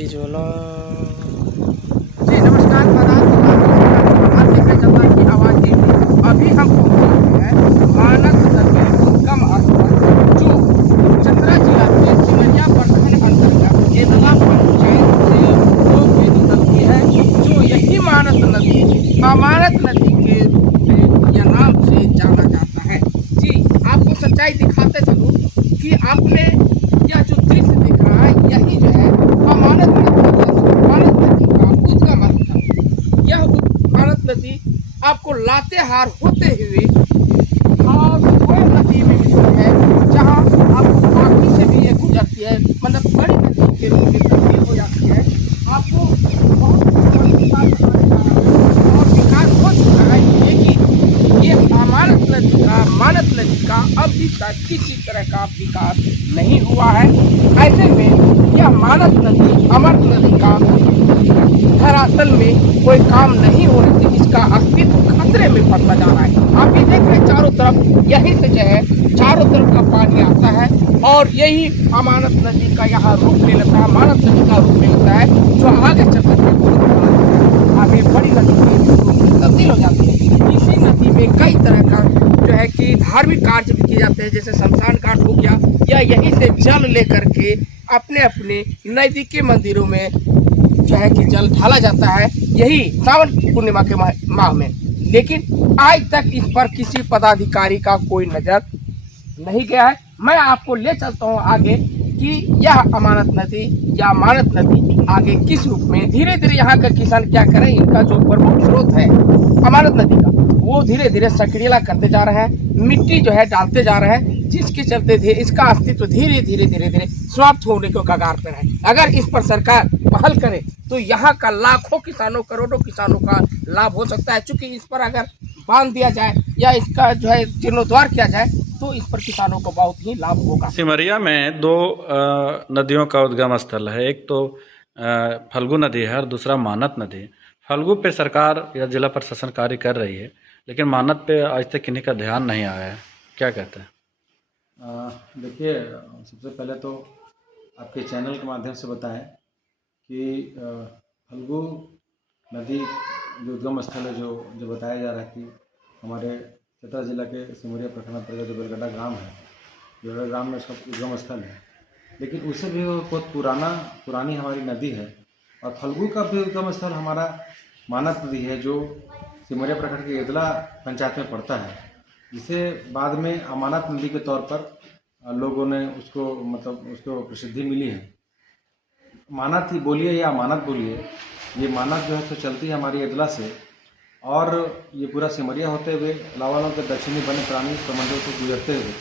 इजोला जी नमस्कार, आप देख रहे जनता की आवाज़ टीवी। अभी हम पहुंचे हैं मानस नदी उद्गम स्थल, जो चतरा जिला के सिमरिया प्रखंड अंतर्गत एदला पंचायत से 2 की निकलती है। जो यही मानस नदी अमानत नदी के रूप से या नाम से जाना जाता है। जी आपको सच्चाई दिखाते चलूँ कि आपने यह जो दृश्य दिख रहा है, यही जो है अमानत नदी का उद्गम स्थल। यह मानस नदी आपको लातेहार होते हुए और कोयल नदी में मिलती है, जहाँ आपको बाकी से भी ये गुजरती है, मतलब बड़ी नदी के रूप में तब्दील हो जाती है। आपको बहुत विकास और विकास हो चुका है, लेकिन ये मानस नदी का अभी तक किसी तरह का विकास नहीं हुआ है। ऐसे में यह मानस नदी अमर नदी का धरातल में कोई काम नहीं होने से इसका अस्तित्व खतरे में पड़ता जा रहा है। आप ये देख रहे हैं चारों तरफ, यही से जो है चारों तरफ का पानी आता है और यही अमानत नदी का यहाँ रूप ले लेता है, मानस नदी का रूप ले लेता है, जो आगे चल करके आगे बड़ी नदी में तब्दील हो जाती है। इसी नदी में कई तरह का जो है कि धार्मिक कार्य भी किए जाते हैं, जैसे शमशान घाट हो गया, या यहीं से जल लेकर के अपने अपने नज़दीकी मंदिरों में जो है कि जल ढाला जाता है, यही सावन पूर्णिमा के माह में। लेकिन आज तक इस पर किसी पदाधिकारी का कोई नजर नहीं गया है। मैं आपको ले चलता हूँ आगे कि यह अमानत नदी या मानस नदी आगे किस रूप में धीरे धीरे यहाँ का किसान क्या करें, इनका जो प्रमुख स्रोत है अमानत नदी का, वो धीरे धीरे सक्रियला करते जा रहे हैं, मिट्टी जो है डालते जा रहे हैं, जिसके चलते इसका अस्तित्व धीरे धीरे धीरे धीरे समाप्त होने के कगार पर है। अगर इस पर सरकार पहल करे तो यहाँ का लाखों किसानों, करोड़ों किसानों का लाभ हो सकता है। चूंकि इस पर अगर बांध दिया जाए या इसका जो है जीर्णोद्धार किया जाए तो इस पर किसानों को बहुत ही लाभ होगा। सिमरिया में 2 नदियों का उद्गम स्थल है, एक तो फल्गु नदी है और दूसरा मानस नदी है। फल्गु पे सरकार या जिला प्रशासन कार्य कर रही है, लेकिन मानस पे आज तक किन्हीं का ध्यान नहीं आया है। क्या कहते हैं? देखिए, सबसे पहले तो आपके चैनल के माध्यम से बताएं कि फल्गु नदी जो उद्गम स्थल है, जो बताया जा रहा है कि हमारे चतरा जिला के सिमरिया प्रखंड अंतर्गत जो बेलगड्डा ग्राम है, बेलगड्डा ग्राम में इसका उद्गम स्थल है, लेकिन उससे भी वो बहुत पुरानी हमारी नदी है। और फल्गु का भी उद्गम स्थल हमारा मानस नदी है, जो सिमरिया प्रखंड के एदला पंचायत में पड़ता है, जिसे बाद में अमानत नदी के तौर पर लोगों ने उसको प्रसिद्धि मिली है। मानस ही बोलिए या अमानत बोलिए, ये मानस जो है तो चलती है हमारी एदला से, और ये पूरा सिमरिया होते हुए लावालों के दक्षिणी बने प्राणी प्रमंडल से गुजरते हुए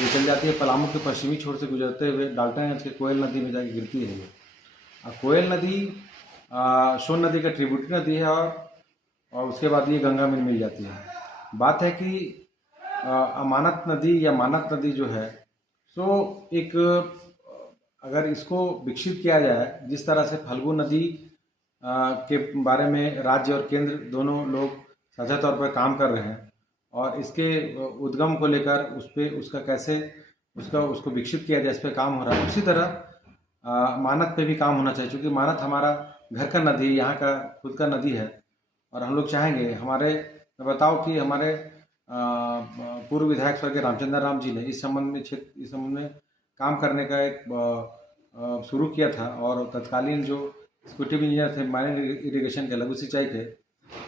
ये चल जाती है, पलामू के पश्चिमी छोर से गुजरते हुए डाल्टनगंज के कोयल नदी में जाके गिरती है। ये कोयल नदी सोन नदी का ट्रिब्यूटरी नदी है, और उसके बाद ये गंगा में मिल जाती है। बात है कि अमानत नदी या मानस नदी जो है सो एक, अगर इसको विकसित किया जाए, जिस तरह से फल्गु नदी के बारे में राज्य और केंद्र दोनों लोग साझा तौर पर काम कर रहे हैं, और इसके उद्गम को लेकर उसका कैसे उसको विकसित किया जाए, इस पर काम हो रहा है। उसी तरह मानस पे भी काम होना चाहिए, क्योंकि मानस हमारा घर का नदी, यहाँ का खुद का नदी है। और हम लोग चाहेंगे, मैं बताऊँ कि हमारे पूर्व विधायक स्वर्गीय रामचंद्र राम जी ने इस संबंध में काम करने का एक शुरू किया था, और तत्कालीन जो एक्जीक्यूटिव इंजीनियर थे माइनर इरिगेशन के, लघु सिंचाई के,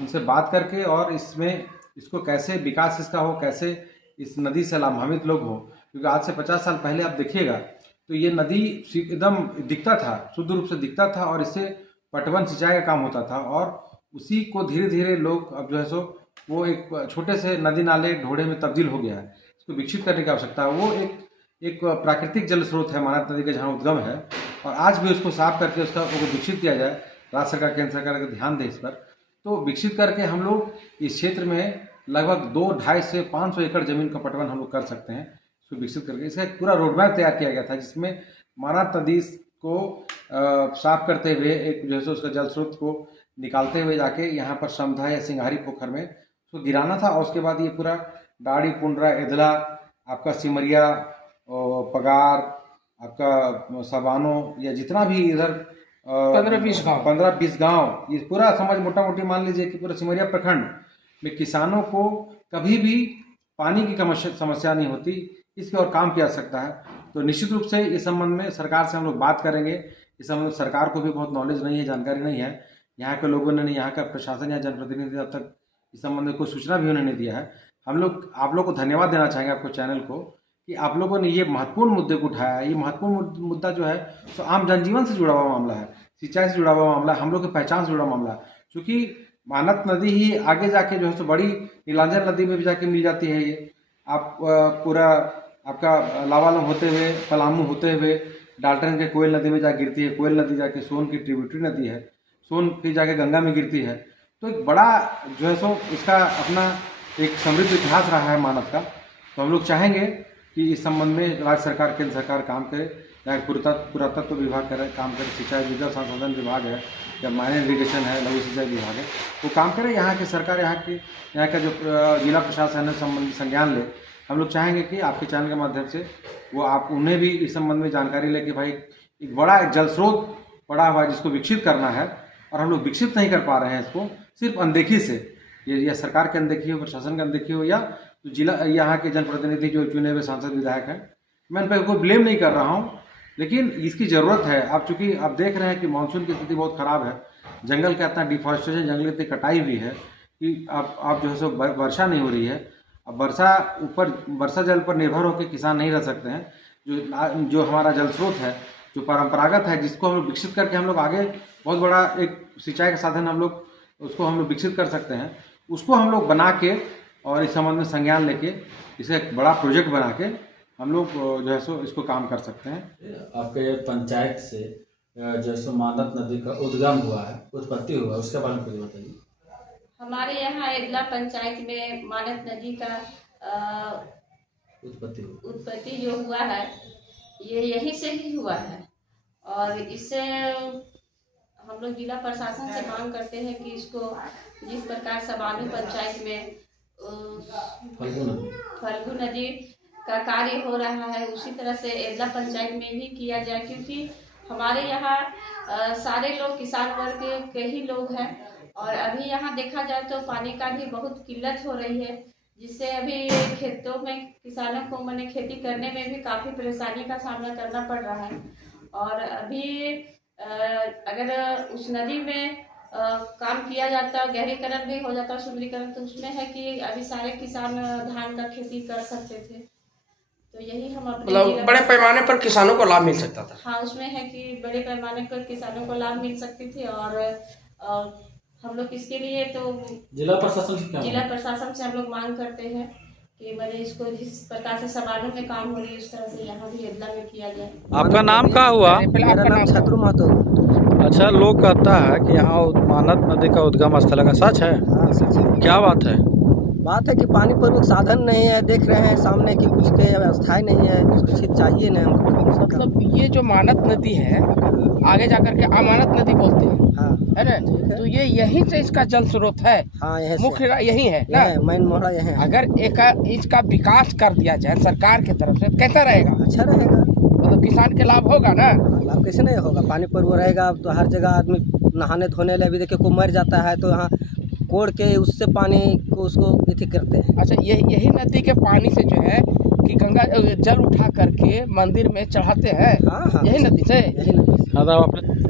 उनसे बात करके और इसको कैसे विकास इसका हो, कैसे इस नदी से लाभान्वित लोग हो। क्योंकि आज से 50 साल पहले आप देखिएगा तो ये नदी एकदम दिखता था, शुद्ध रूप से दिखता था, और इससे पटवन सिंचाई का काम होता था, और उसी को धीरे धीरे लोग अब जो है सो वो एक छोटे से नदी नाले ढोड़े में तब्दील हो गया है। इसको विकसित करने की आवश्यकता है। वो एक प्राकृतिक जल स्रोत है मानस नदी का, जहाँ उद्गम है, और आज भी उसको साफ करके उसको विकसित किया जाए। राज्य सरकार, केंद्र सरकार का ध्यान दे इस पर, तो विकसित करके हम लोग इस क्षेत्र में लगभग 2-2.5 से 500 एकड़ जमीन का पटवन हम लोग कर सकते हैं। इसको विकसित करके इसका एक पूरा रोड मैप तैयार किया गया था, जिसमें मानस नदी को साफ करते हुए एक जैसे उसका जल स्रोत को निकालते हुए जाके यहाँ पर समधा या सिंघारी पोखर में उसको गिराना था, और उसके बाद ये पूरा डाड़ी, पुंडरा, एदला, आपका सिमरिया, पगार, आपका सबानो, या जितना भी इधर 15-20 गाँव। 15-20 गाँव, ये पूरा समझ मोटा मोटी मान लीजिए कि पूरा सिमरिया प्रखंड में किसानों को कभी भी पानी की समस्या नहीं होती, इसके और काम किया जा सकता है। तो निश्चित रूप से इस संबंध में सरकार से हम लोग बात करेंगे। इस संबंध में सरकार को भी बहुत नॉलेज नहीं है, जानकारी नहीं है, यहाँ के लोगों ने नहीं, यहाँ का प्रशासन या जनप्रतिनिधि अब तक इस संबंध में कोई सूचना भी उन्होंने नहीं दिया है। हम लोग आप लोग को धन्यवाद देना चाहेंगे, आपको चैनल को, कि आप लोगों ने ये महत्वपूर्ण मुद्दे को उठाया है। ये महत्वपूर्ण मुद्दा जो है तो आम जनजीवन से जुड़ा हुआ मामला है, सिंचाई से जुड़ा हुआ मामला है, हम लोग की पहचान से जुड़ा मामला है। क्योंकि मानस नदी ही आगे जाके जो है सो बड़ी नीलांजन नदी में भी जाके मिल जाती है। ये आप पूरा आपका लावालम होते हुए, पलामू होते हुए डाल्टन के कोयल नदी में जा गिरती है, कोयल नदी जाके सोन की ट्रिब्यूटरी नदी है, सोन फिर जाके गंगा में गिरती है। तो एक बड़ा जो है सो इसका अपना एक समृद्ध इतिहास रहा है मानव का। तो हम लोग चाहेंगे कि इस संबंध में राज्य सरकार, केंद्र सरकार काम करे, या पुरातत्व विभाग करे, काम करे, सिंचाई जल संसाधन विभाग है, या माइनर इरीगेशन है, लघु सिंचाई विभाग है, वो काम करे। यहाँ की सरकार, यहाँ का जो जिला प्रशासन है संबंधित संज्ञान ले। हम लोग चाहेंगे कि आपके चैनल के माध्यम से वो आप उन्हें भी इस संबंध में जानकारी ले कि भाई एक बड़ा जल स्रोत पड़ा हुआ है जिसको विकसित करना है, और हम लोग विकसित नहीं कर पा रहे हैं इसको, सिर्फ अनदेखी से, या सरकार की अनदेखी हो, प्रशासन की अनदेखी हो, या तो जिला यहाँ के जनप्रतिनिधि जो चुने हुए सांसद विधायक हैं, मैं उन पर कोई ब्लेम नहीं कर रहा हूँ, लेकिन इसकी ज़रूरत है। आप चूँकि आप देख रहे हैं कि मानसून की स्थिति बहुत ख़राब है, जंगल का इतना डिफॉरेस्टेशन, जंगल इतनी कटाई हुई है कि आप जो है सो वर्षा नहीं हो रही है। अब वर्षा जल पर निर्भर होकर किसान नहीं रह सकते हैं। जो हमारा जल स्रोत है, जो परंपरागत है, जिसको हम लोग विकसित करके हम लोग आगे बहुत बड़ा एक सिंचाई का साधन हम लोग विकसित कर सकते हैं, उसको हम लोग बना के और इस संबंध में संज्ञान लेके इसे एक बड़ा प्रोजेक्ट बना के हम लोग जो है सो इसको काम कर सकते हैं। आपके पंचायत से जो सो मानस नदी का उद्गम हुआ है, उत्पत्ति हुआ है, उसके बारे में कुछ बताइए। हमारे यहाँ एदला पंचायत में मानस नदी का उत्पत्ति जो हुआ है, ये यहीं से ही हुआ है। और इससे हम लोग जिला प्रशासन से मांग करते हैं कि इसको जिस प्रकार सबानू पंचायत में फल्गु नदी का कार्य हो रहा है, उसी तरह से एदला पंचायत में भी किया जाए। क्योंकि हमारे यहाँ सारे लोग किसान वर्ग के ही लोग हैं, और अभी यहाँ देखा जाए तो पानी का भी बहुत किल्लत हो रही है, जिससे अभी खेतों में किसानों को मैंने खेती करने में भी काफ़ी परेशानी का सामना करना पड़ रहा है। और अभी अगर उस नदी में काम किया जाता, गहरीकरण भी हो जाता, सुंदरीकरण, तो उसमें है कि अभी सारे किसान धान का खेती कर सकते थे। तो यही हम अपने मतलब बड़े पैमाने पर किसानों को लाभ मिल सकता था। हाँ, उसमें है कि बड़े पैमाने पर किसानों को लाभ मिल सकती थी। और हम लोग इसके लिए तो जिला प्रशासन से हम लोग मांग करते हैं कि मैंने इसको जिस प्रकार से सबानू में काम हो रही है, उस तरह से यहाँ भी एदला में किया जाए। आपका नाम क्या हुआ? मेरा नाम छत्रु महतो। अच्छा, लोग कहता है कि यहाँ मानस नदी का उद्गम स्थल का सच है? हाँ, सच है। क्या बात है? बात है कि पानी पूर्वक साधन नहीं है, देख रहे हैं सामने की कुछ के व्यवस्था ही नहीं है, सुरक्षित चाहिए ना हमको। मतलब ये जो मानस नदी है, आगे जाकर के अमानत नदी बोलते हैं, हाँ, है ना? तो ये यहीं से इसका जल स्रोत है, हाँ, यही मुख्य यही है ना? मेन मोहरा यही है। अगर इसका विकास कर दिया जाए सरकार की तरफ से, कैसा रहेगा? अच्छा रहेगा, मतलब किसान के लाभ होगा ना? लाभ कैसे नहीं होगा? पानी पूर्वक रहेगा तो हर जगह आदमी नहाने धोने ले भी देखिए को मर जाता है, तो यहाँ कोड़ के उससे पानी को उसको इति करते हैं। अच्छा, यही नदी के पानी से जो है कि गंगा जल उठा करके मंदिर में चढ़ाते हैं। हाँ, हाँ, यही नदी से। यही नदी से। हाँ, तो आपने